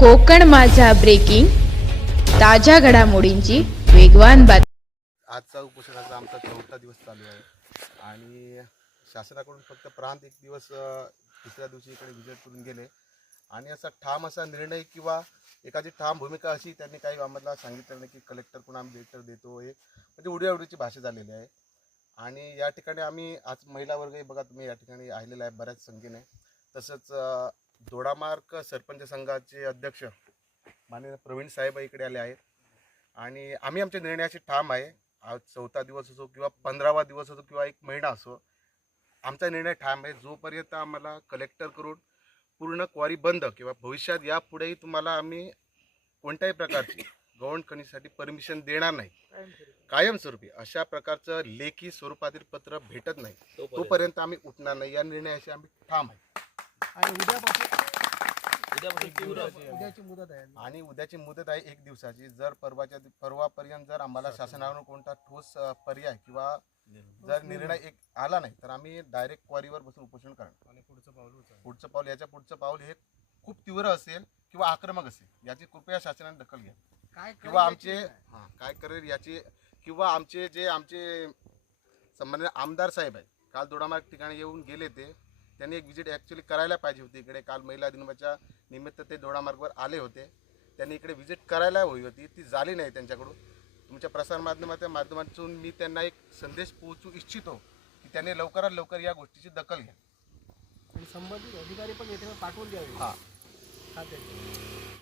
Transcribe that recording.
कोकण माझा ब्रेकिंग ताज्या घडामोडींची वेगवान बातमी. आजचा उपोषणाचा आमचा चौथा दिवस चालू आहे. आणि शासनाकडून फक्त प्रांत एक दिवस तिसऱ्या दिवशी इकडे विजिट करून गेले. आणि असा ठाम असा निर्णय किंवा एखादी ठाम भूमिका अशी त्यांनी काही आम्हाला सांगितलं नाही की कलेक्टर कोण आम्ही लेटर देतो हे. म्हणजे उड्याउडीची भाषा झालेली आहे. आणि या ठिकाणी आम्ही आज महिला वर्गही बघा तुम्ही या ठिकाणी आलेला आहे बऱ्याच संख्येने. तसंच अ, दोडामार्ग सरपंच संघाचे अध्यक्ष माननीय प्रवीण साहेब इकडे आले आहेत. आणि आम्ही आमच्या निर्णयाशी ठाम आहे. आज चौथा दिवस असो किंवा पंधरावा दिवस असो किंवा एक महिना असो आमचा निर्णय ठाम आहे. जोपर्यंत आम्हाला कलेक्टर करून पूर्ण क्वारी बंद किंवा भविष्यात यापुढेही तुम्हाला आम्ही कोणत्याही प्रकारची गौण खनिजसाठी परमिशन देणार नाही. कायमस्वरूपी अशा प्रकारचं लेखी स्वरूपातील पत्र भेटत नाही. तोपर्यंत आम्ही उठणार नाही. या निर्णयाशी आम्ही ठाम आहे. आणि उद्यापासून उद्याची मुदत आहे. आणि उद्याची मुदत आहे एक दिवसाची. जर परवाच्या परवापर्यंत जर आम्हाला शासनाकडून कोणता ठोस पर्याय किंवा जर निर्णय एक आला नाही तर आम्ही डायरेक्ट क्वारीवर बसून उपोषण करणार. आणि पुढचं पाऊल पुढचं पाऊल याच्या पुढचं पाऊल हे खूप तीव्र असेल किंवा आक्रमक असेल याची कृपया शासनाने दखल घ्या. काय किंवा आमचे हां काय करेल याची किंवा आमचे जे आमचे संबंधित आमदार साहेब आहेत काल दोडामार्ग ठिकाणी येऊन गेले ते त्यांनी एक विजिट ॲक्च्युली करायला पाहिजे होती. इकडे काल महिला दिनाच्या निमित्त ते दोडामार्गवर आले होते. त्यांनी इकडे विजिट करायला हवी होती. ती झाली नाही त्यांच्याकडून. तुमच्या प्रसारमाध्यमाच्या माध्यमातून मी त्यांना एक संदेश पोहोचू इच्छितो की त्यांनी लवकरात लवकर या गोष्टीची दखल घ्या. आणि संबंधित अधिकारी पण येथे पाठवून द्यावे. हां.